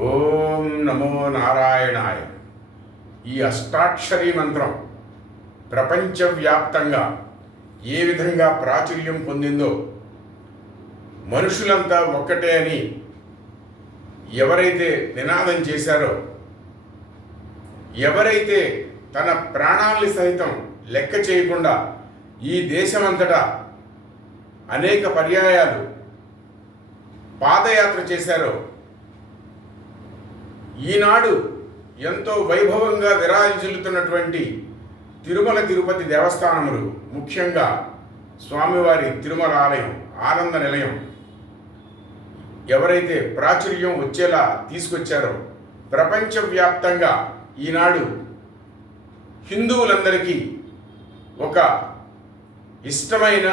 ఓం నమో నారాయణాయ. ఈ అష్టాక్షరీ మంత్రం ప్రపంచవ్యాప్తంగా ఏ విధంగా ప్రాచుర్యం పొందిందో, మనుషులంతా ఒక్కటే అని ఎవరైతే నినాదం చేశారో, ఎవరైతే తన ప్రాణాల్ని సైతం లెక్క చేయకుండా ఈ దేశమంతటా అనేక పర్యాయాలు పాదయాత్ర చేశారో, ఈనాడు ఎంతో వైభవంగా విరాజిల్లుతున్నటువంటి తిరుమల తిరుపతి దేవస్థానములు, ముఖ్యంగా స్వామివారి తిరుమల ఆలయం, ఆనంద నిలయం ఎవరైతే ప్రాచుర్యం వచ్చేలా తీసుకొచ్చారో, ప్రపంచవ్యాప్తంగా ఈనాడు హిందువులందరికీ ఒక ఇష్టమైన,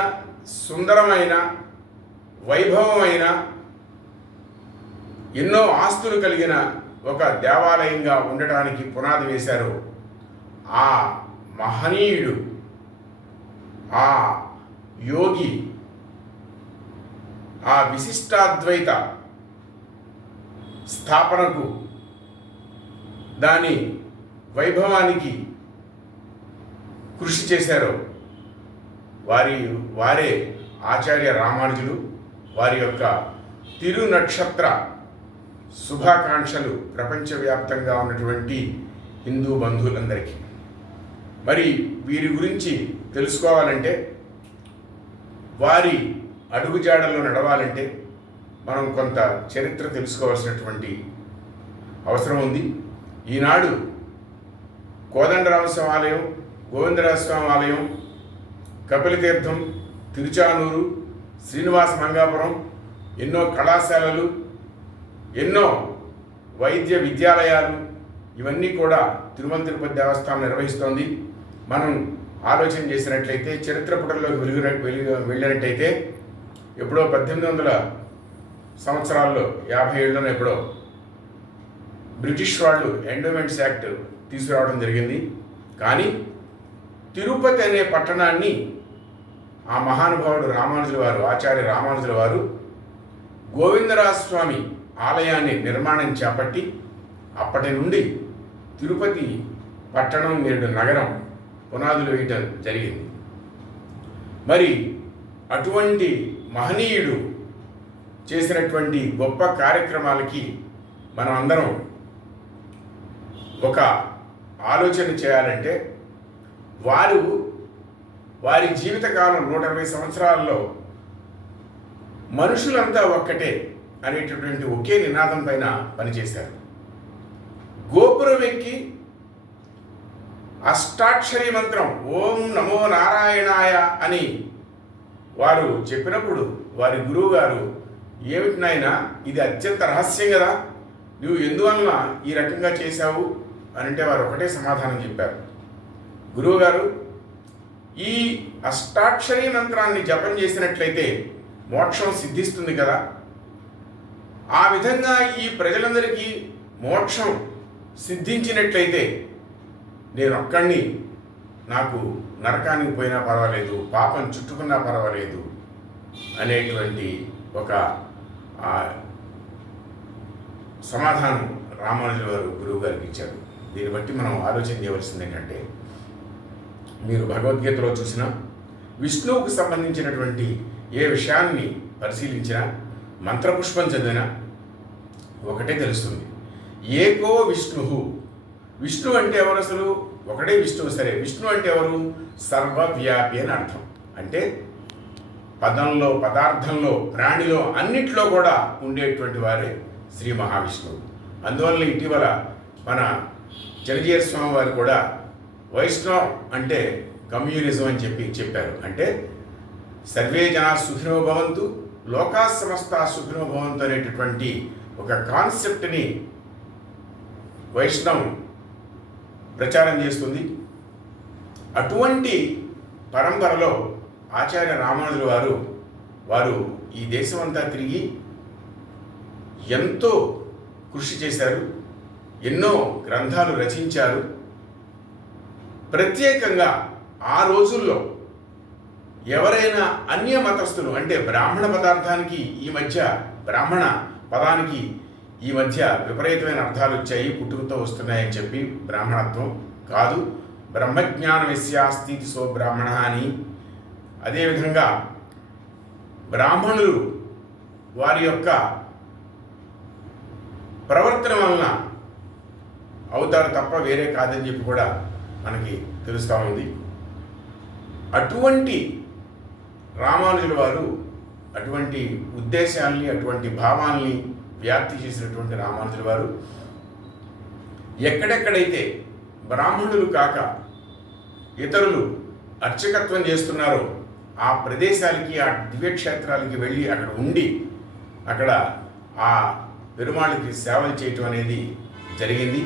సుందరమైన, వైభవమైన, ఎన్నో ఆస్తులు కలిగిన ఒక దేవాలయంగా ఉండటానికి పునాది వేశారు. ఆ మహనీయుడు, ఆ యోగి, ఆ విశిష్టాద్వైత స్థాపనకు, దాని వైభవానికి కృషి చేశారు వారే ఆచార్య రామానుజులు. వారి యొక్క తిరునక్షత్ర శుభాకాంక్షలు ప్రపంచవ్యాప్తంగా ఉన్నటువంటి హిందూ బంధువులందరికీ. మరి వీరి గురించి తెలుసుకోవాలంటే, వారి అడుగుజాడల్లో నడవాలంటే మనం కొంత చరిత్ర తెలుసుకోవాల్సినటువంటి అవసరం ఉంది. ఈనాడు కోదండరామస్వామి ఆలయం, గోవిందరాజస్వామి ఆలయం, కపిలతీర్థం, తిరుచానూరు, శ్రీనివాస మంగాపురం, ఎన్నో కళాశాలలు, ఎన్నో వైద్య విద్యాలయాలు, ఇవన్నీ కూడా తిరుమల తిరుపతి దేవస్థానం నిర్వహిస్తోంది. మనం ఆలోచన చేసినట్లయితే, చరిత్ర పుటల్లోకి వెళ్ళినట్టయితే, ఎప్పుడో 1800 సంవత్సరాల్లో, 50 ఏళ్ళలో ఎప్పుడో బ్రిటిష్ వాళ్ళు ఎండోమెంట్స్ యాక్ట్ తీసుకురావడం జరిగింది. కానీ తిరుపతి అనే పట్టణాన్ని ఆ మహానుభావుడు రామానుజుల వారు, ఆచార్య రామానుజుల వారు గోవిందరాజస్వామి ఆలయాన్ని నిర్మాణం చేపట్టి, అప్పటి నుండి తిరుపతి పట్టణం, నేడు నగరం పునాదులు వేయటం జరిగింది. మరి అటువంటి మహనీయుడు చేసినటువంటి గొప్ప కార్యక్రమాలకి మనం అందరం ఒక ఆలోచన చేయాలంటే, వారి జీవితకాలం 120 సంవత్సరాల్లో మనుషులంతా ఒక్కటే అనేటటువంటి ఒకే నినాదం పైన పనిచేశారు. గోపురం ఎక్కి అష్టాక్షరీ మంత్రం ఓం నమో నారాయణాయ అని వారు చెప్పినప్పుడు, వారి గురువు గారు, ఏమిటి నాయనా, ఇది అత్యంత రహస్యం కదా, నువ్వు ఎందువలన ఈ రకంగా చేశావు అని అంటే, వారు ఒకటే సమాధానం చెప్పారు. గురువుగారు, ఈ అష్టాక్షరీ మంత్రాన్ని జపం చేసినట్లయితే మోక్షం సిద్ధిస్తుంది కదా, ఆ విధంగా ఈ ప్రజలందరికీ మోక్షం సిద్ధించినట్లయితే నేనొక్కడిని, నాకు నరకానికి పోయినా పర్వాలేదు, పాపం చుట్టుకున్నా పర్వాలేదు అనేటువంటి ఒక సమాధానం రామానుజుల వారు గురువు గారికి ఇచ్చారు. దీన్ని బట్టి మనం ఆలోచన చేయవలసింది ఏంటంటే, మీరు భగవద్గీతలో చూసినా, విష్ణువుకు సంబంధించినటువంటి ఏ విషయాన్ని పరిశీలించినా, మంత్రపుష్పం చదివినా ఒకటే తెలుస్తుంది. ఏకో విష్ణు. విష్ణు అంటే ఎవరు? అసలు ఒకటే విష్ణువు. సరే, విష్ణు అంటే ఎవరు? సర్వవ్యాపి అని అర్థం. అంటే పదంలో, పదార్థంలో, ప్రాణిలో, అన్నిట్లో కూడా ఉండేటువంటి వారే శ్రీ మహావిష్ణువు. అందువల్ల ఇటీవల మన జనజీర స్వామి వారు కూడా వైష్ణవ్ అంటే కమ్యూనిజం అని చెప్పారు. అంటే సర్వే జనా సుఖినో భవంతు, లోకా సమస్త సుఖినో భవంతు అనేటటువంటి ఒక కాన్సెప్ట్ని వైష్ణవం ప్రచారం చేస్తుంది. అటువంటి పరంపరలో ఆచార్య రామానుజుల వారు ఈ దేశమంతా తిరిగి ఎంతో కృషి చేశారు, ఎన్నో గ్రంథాలు రచించారు. ప్రత్యేకంగా ఆ రోజుల్లో ఎవరైనా అన్య మతస్థులు, అంటే బ్రాహ్మణ పదార్థానికి, ఈ మధ్య బ్రాహ్మణ పదానికి ఈ మధ్య విపరీతమైన అర్థాలు వచ్చాయి, పుట్టుకతో వస్తున్నాయని చెప్పి బ్రాహ్మణత్వం కాదు, బ్రహ్మజ్ఞాన విశ్యాస్తితి సో బ్రాహ్మణ అని. అదేవిధంగా బ్రాహ్మణులు వారి యొక్క ప్రవర్తన వలన అవుతారు తప్ప వేరే కాదని చెప్పి కూడా మనకి తెలుస్తూ ఉంది. అటువంటి రామానుజుల వారు అటువంటి ఉద్దేశాల్ని, అటువంటి భావాల్ని వ్యాప్తి చేసినటువంటి రామానుజుల వారు ఎక్కడెక్కడైతే బ్రాహ్మణులు కాక ఇతరులు అర్చకత్వం చేస్తున్నారో ఆ ప్రదేశాలకి, ఆ దివ్యక్షేత్రాలకి వెళ్ళి అక్కడ ఉండి అక్కడ ఆ పెరుమాళ్ళకి సేవలు చేయటం అనేది జరిగింది.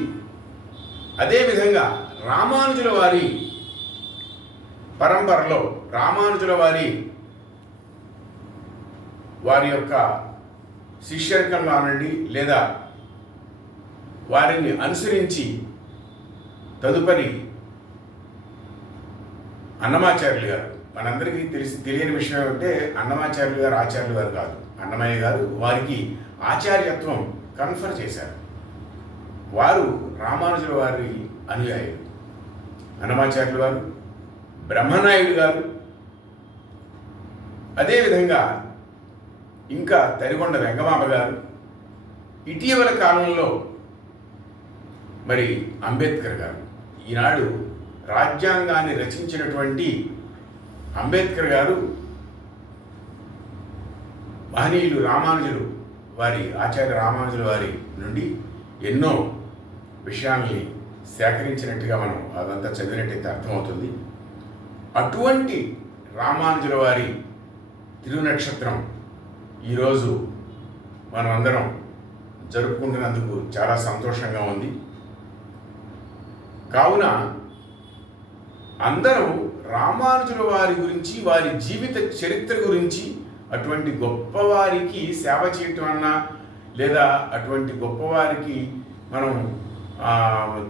అదేవిధంగా రామానుజుల వారి పరంపరలో రామానుజుల వారి యొక్క శిష్యరికంలో అనండి, లేదా వారిని అనుసరించి తదుపరి అన్నమాచార్యులు గారు, మనందరికీ తెలియని విషయం ఏమంటే అన్నమాచార్యులు గారు ఆచార్యులు గారు కాదు, అన్నమయ్య గారు వారికి ఆచార్యత్వం కన్ఫర్ చేశారు. వారు రామానుజుల వారి అనుయాయులు. అన్నమాచార్యులు వారు, బ్రహ్మనాయుడు గారు, అదేవిధంగా ఇంకా తరిగొండ వెంగమాంబ గారు, ఇటీవల కాలంలో మరి అంబేద్కర్ గారు, ఈనాడు రాజ్యాంగాన్ని రచించినటువంటి అంబేద్కర్ గారు మహనీయులు రామానుజులు వారి ఆచార్య రామానుజుల వారి నుండి ఎన్నో విషయాల్ని సేకరించినట్టుగా మనం అదంతా చదివినట్టయితే అర్థమవుతుంది. అటువంటి రామానుజుల వారి తిరునక్షత్రం ఈరోజు మనం అందరం జరుపుకుంటున్నందుకు చాలా సంతోషంగా ఉంది. కావున అందరం రామానుజుల వారి గురించి, వారి జీవిత చరిత్ర గురించి, అటువంటి గొప్పవారికి సేవ చేయటం అన్నా, లేదా అటువంటి గొప్పవారికి మనం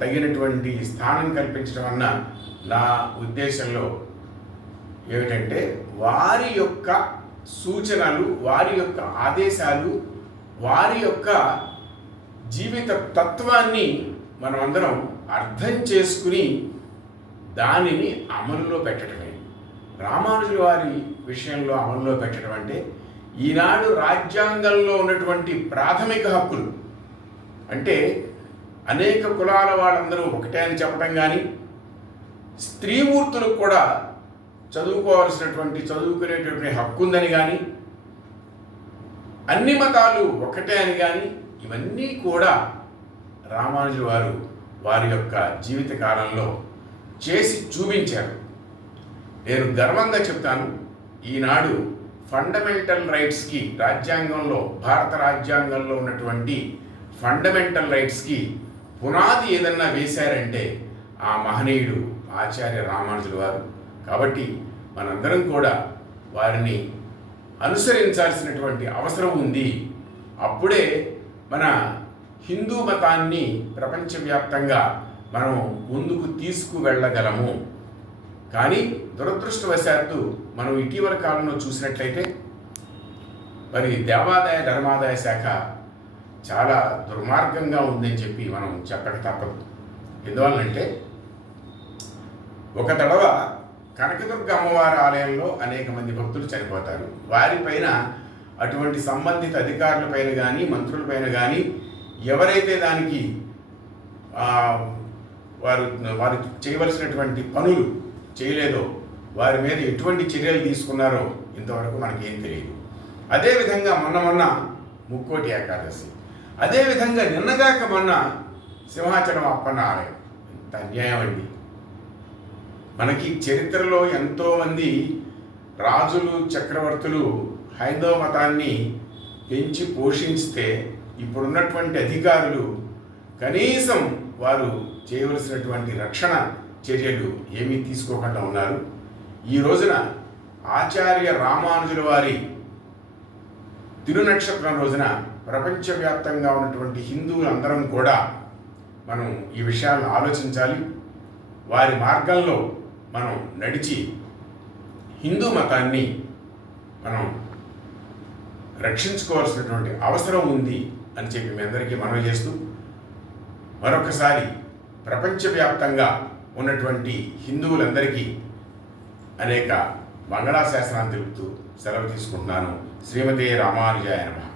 తగినటువంటి స్థానం కల్పించడం అన్న నా ఉద్దేశంలో ఏమిటంటే, వారి యొక్క సూచనలు, వారి యొక్క ఆదేశాలు, వారి యొక్క జీవిత తత్వాన్ని మనం అందరం అర్థం చేసుకుని దానిని అమలులో పెట్టడమే. రామానుజుల వారి విషయంలో అమలులో పెట్టడం అంటే ఈనాడు రాజ్యాంగంలో ఉన్నటువంటి ప్రాథమిక హక్కులు అంటే అనేక కులాల వాళ్ళందరూ ఒకటే అని చెప్పడం కానీ, స్త్రీమూర్తులకు కూడా చదువుకునేటువంటి హక్కు ఉందని కానీ, అన్ని మతాలు ఒకటే అని కానీ, ఇవన్నీ కూడా రామానుజుల వారు వారి యొక్క జీవిత కాలంలో చేసి చూపించారు. నేను గర్వంగా చెప్తాను, ఈనాడు ఫండమెంటల్ రైట్స్కి, రాజ్యాంగంలో, భారత రాజ్యాంగంలో ఉన్నటువంటి ఫండమెంటల్ రైట్స్కి పునాది ఏదన్నా వేశారంటే ఆ మహనీయుడు ఆచార్య రామానుజుల వారు. కాబట్టి మనందరం కూడా వారిని అనుసరించాల్సినటువంటి అవసరం ఉంది. అప్పుడే మన హిందూ మతాన్ని ప్రపంచవ్యాప్తంగా మనం ముందుకు తీసుకువెళ్ళగలము. కానీ దురదృష్టవశాత్తు మనం ఇటీవల కాలంలో చూసినట్లయితే మరి దేవాదాయ ధర్మాదాయ శాఖ చాలా దుర్మార్గంగా ఉందని చెప్పి మనం చెప్పక తప్పదు. ఎందువల్లంటే, ఒక తడవ కనకదుర్గ అమ్మవారి ఆలయంలో అనేక మంది భక్తులు చనిపోతారు. వారిపైన అటువంటి సంబంధిత అధికారులపైన కానీ, మంత్రులపైన కానీ ఎవరైతే దానికి వారు చేయవలసినటువంటి పనులు చేయలేదో వారి మీద ఎటువంటి చర్యలు తీసుకున్నారో ఇంతవరకు మనకేం తెలియదు. అదేవిధంగా మొన్న ముక్కోటి ఏకాదశి, అదేవిధంగా నిన్నగాక మొన్న సింహాచలం అప్పన్న ఆలయం. ఎంత అన్యాయం అండి! మనకి చరిత్రలో ఎంతోమంది రాజులు, చక్రవర్తులు హైందవ మతాన్ని పెంచి పోషించితే ఇప్పుడున్నటువంటి అధికారులు కనీసం వారు చేయవలసినటువంటి రక్షణ చర్యలు ఏమీ తీసుకోకుండా ఉన్నారు. ఈ రోజున ఆచార్య రామానుజుల వారి తిరునక్షత్రం రోజున ప్రపంచవ్యాప్తంగా ఉన్నటువంటి హిందువులందరం కూడా మనం ఈ విషయాలను ఆలోచించాలి. వారి మార్గంలో మనం నడిచి హిందూ మతాన్ని మనం రక్షించుకోవాల్సినటువంటి అవసరం ఉంది అని చెప్పి మీ అందరికీ మనవి చేస్తూ మరొకసారి ప్రపంచవ్యాప్తంగా ఉన్నటువంటి హిందువులందరికీ అనేక మంగళాశాసనాలు తెలుపుతూ సెలవు తీసుకుంటున్నాను. శ్రీమతే రామానుజాయ నమః.